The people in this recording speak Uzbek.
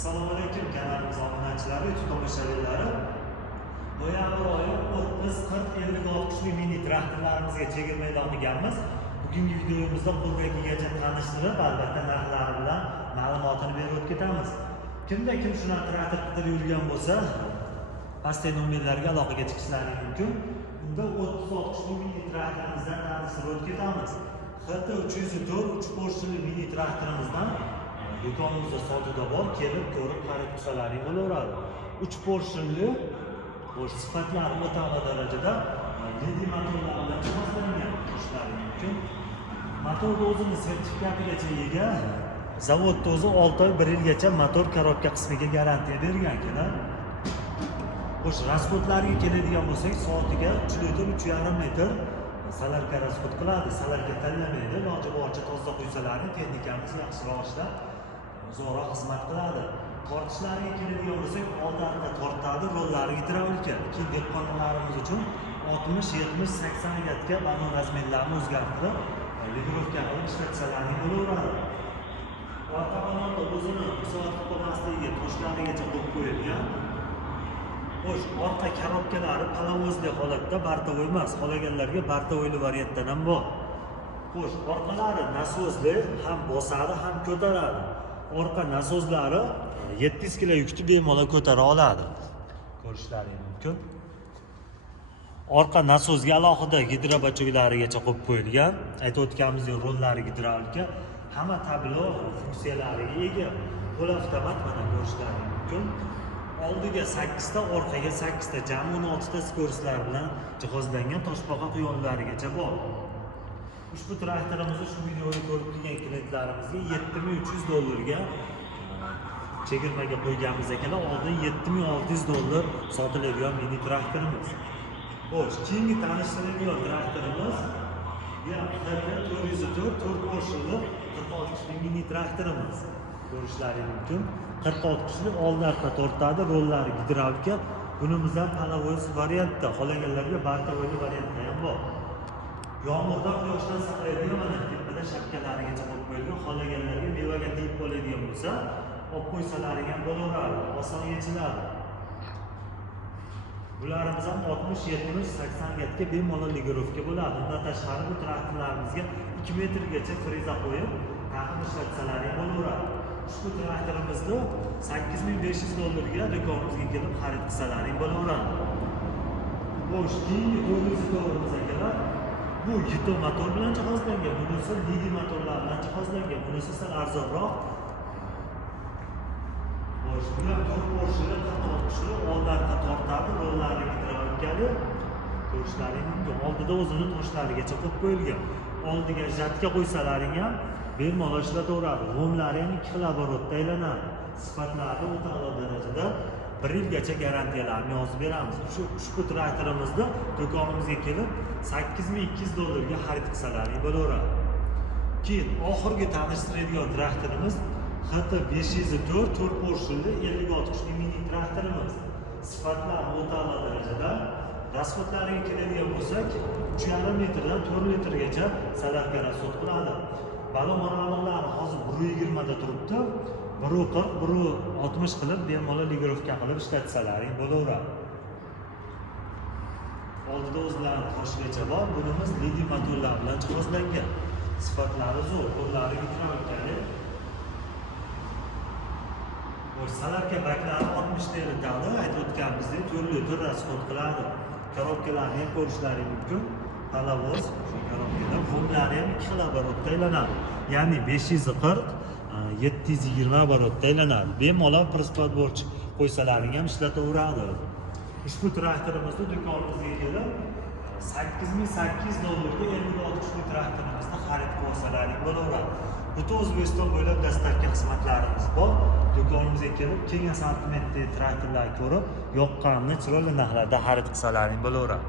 Assalomu alaykum kanalimiz obunachilari, YouTube tomoshabinlari. Noyabr oyi 30-40-56 kuchli mini traktorlarimizga chegirma e'lon qilganmiz. Bugungi videomizda qo'ldagigacha tanishtirib, albatta narxlari bilan ma'lumotini berib o'tib ketamiz. Kimda kim shunaqa traktor qidirib yurgan bo'lsa, pastdagi nomerlarga aloqaga chiqishlari mumkin. Unda 36 kuchli mini traktorimizdan tanishtirib o'tib ketamiz. XT304 3 porshili mini traktorimizdan do'konimizda sotuvda bor, kelib ko'rib xarid qilsalaring bo'laveradi. 3 porshili o'z sifatlari o'ta a'lo darajada ledi motorlar bilan jihozlangan bo'lishlari mumkin. Motor o'zini sertifikatigacha ega. Zavodda o'zi 6 oy 1 yilgacha motor korobka qismiga garantiya bergan ekan. O'sha rasxodlarga keladigan bo'lsak, soatiga 3 litr, 3,5 litr salarka rasxod qiladi. Salarka tanlamaydi, iloji boricha toza qo'ysalarini texnikamiz yaxshiroq ishlab uzoqroq xizmat qiladi. Tortishlariga keladigan bo'lsak, old-orqa tortadi, rollari gidravlika. Keyin dehqonlarimiz uchun 60, 70, 80 gatga balon razmerlarini o'zgartirib, legirovka qilib ishlatsalarning bo'laveradi. Orqa balonda o'zini soat qo'lmasligiga toshlarigacha qo'yib qo'yilgan. Xo'sh, orqa korobkalari palovozli holatda, bartavoy emas, qolaganlarga bartavoyli variantdan ham bor. Xo'sh, orqalari nasosli, ham bosadi, ham ko'taradi. Orqa nasoslari 700 kg yukni bemalol ko'tara oladi. Ko'rishlaring mumkin. Orqa nasosga alohida gidrobachoklarigacha qo'yib qo'yilgan. Aytib o'tganimizdek, rollari gidravlika, hamma tablо funksiyalariga ega. Qo'l avtomat mana ko'rishlaring mumkin. Oldiga 8 ta, orqaga 8 ta, jami 16 ta skorosklar bilan jihozlangan toshbaqa quyonlarigacha bor. Ushbu traktorimizni shu videoni ko'rib turgan klientlarimizga $7300 ga chegirmaga qo'yganmiz ekan. Oldin $7600 sotiladigan mini traktorimiz. Xo'sh, keyingi tanishtiradigan traktorimiz XT404 4 porshili 46 kuchli mini traktorimiz. Ko'rishlaring mumkin. 46 kuchli old-orqa tortadi, rollari gidravlika. Bunimizdan palovuz variantda, qolaganlarga bartavoyli variantda ham bor. Yomg'irdan, quyoshdan saqlaydigan mana tepada shapkalarigacha qo'yib qo'yilgan. Qolaganlarga mevaga tegib qoladigan bo'lsa, olib qo'ysalaring ham bo'laveradi, oson yechiladi. Bularimiz ham 60, 70, 80 gatga bemalol legirovka bo'ladi. Undan tashqari bu traktorlarimizga 2 metrgacha freza qo'yib, taqib ishlatsalaring bo'laveradi. Ushbu traktorimizni $8500 ga do'konimizga kelib xarid qilsalaring bo'laveradi. Xo'sh, keyingi 404imiz akalar, bu Yito motor bilan jihozlangan, bunisi ledi motorlar bilan jihozlangan, bunisi sal arzonroq. Xo'sh, bular 4 porshili 46 kuchli old-orqa tortadi, rollari gidravlikali. Ko'rishlaring mumkin. Oldida o'zini toshlarigacha qo'yib qo'yilgan. Oldiga jatka qo'ysalaring ham bemalol ishlataveradi. G'omlari ham 2 xil oborotda aylanadi. Sifatlari o'ta a'lo darajada 1 yilgacha garantiyalarni yozib beramiz. Ushbu traktorimizni do'konimizga kelib $8200 ga xarid qilsalaring bo'laveradi. Keyin oxirgi tanishtiradigan traktorimiz XT504 4 porshili 56 kuchli mini traktorimiz. Sifatlar o'ta a'lo darajada. Rasxodlariga keladigan bo'lsak, 3,5 litrdan 4 litrgacha salarka rasxod qiladi. Balon oraliqlari hozir 120 da turibdi. 140, 160 qilib bemalol legirovka qilib ishlatsalaring bo'laveradi. Oldida o'zlarining toshgacha bor. Bunimiz ledi motorlar bilan jihozlangan. Sifatlari zo'r, qo'llari gidravlikali. Salarka baklari 60 litrdali, aytib o'tganimizdek 4 litr rasxod qiladi. Korobkalarni ham ko'rishlaring mumkin. Palovoz, shu korobkalar, g'omlari ham 2 xil oborotda aylanadi. Ya'ni 540, 720 oborotda aylanadi. Bemalol prispodborch qo'ysalaring ham ishlataveradi. Ushbu traktorimizni do'konimizga kelib $8800 ga 56 kuchli traktorimizni xarid qilsalaring bo'laveradi. Butun O'zbekiston bo'ylab dastlabki xizmatlarimiz bor. Do'konimizga kelib, keng assortimentdagi traktorlarni ko'rib, yoqqanini chiroyli narxlarda xarid qilsalaring bo'laveradi.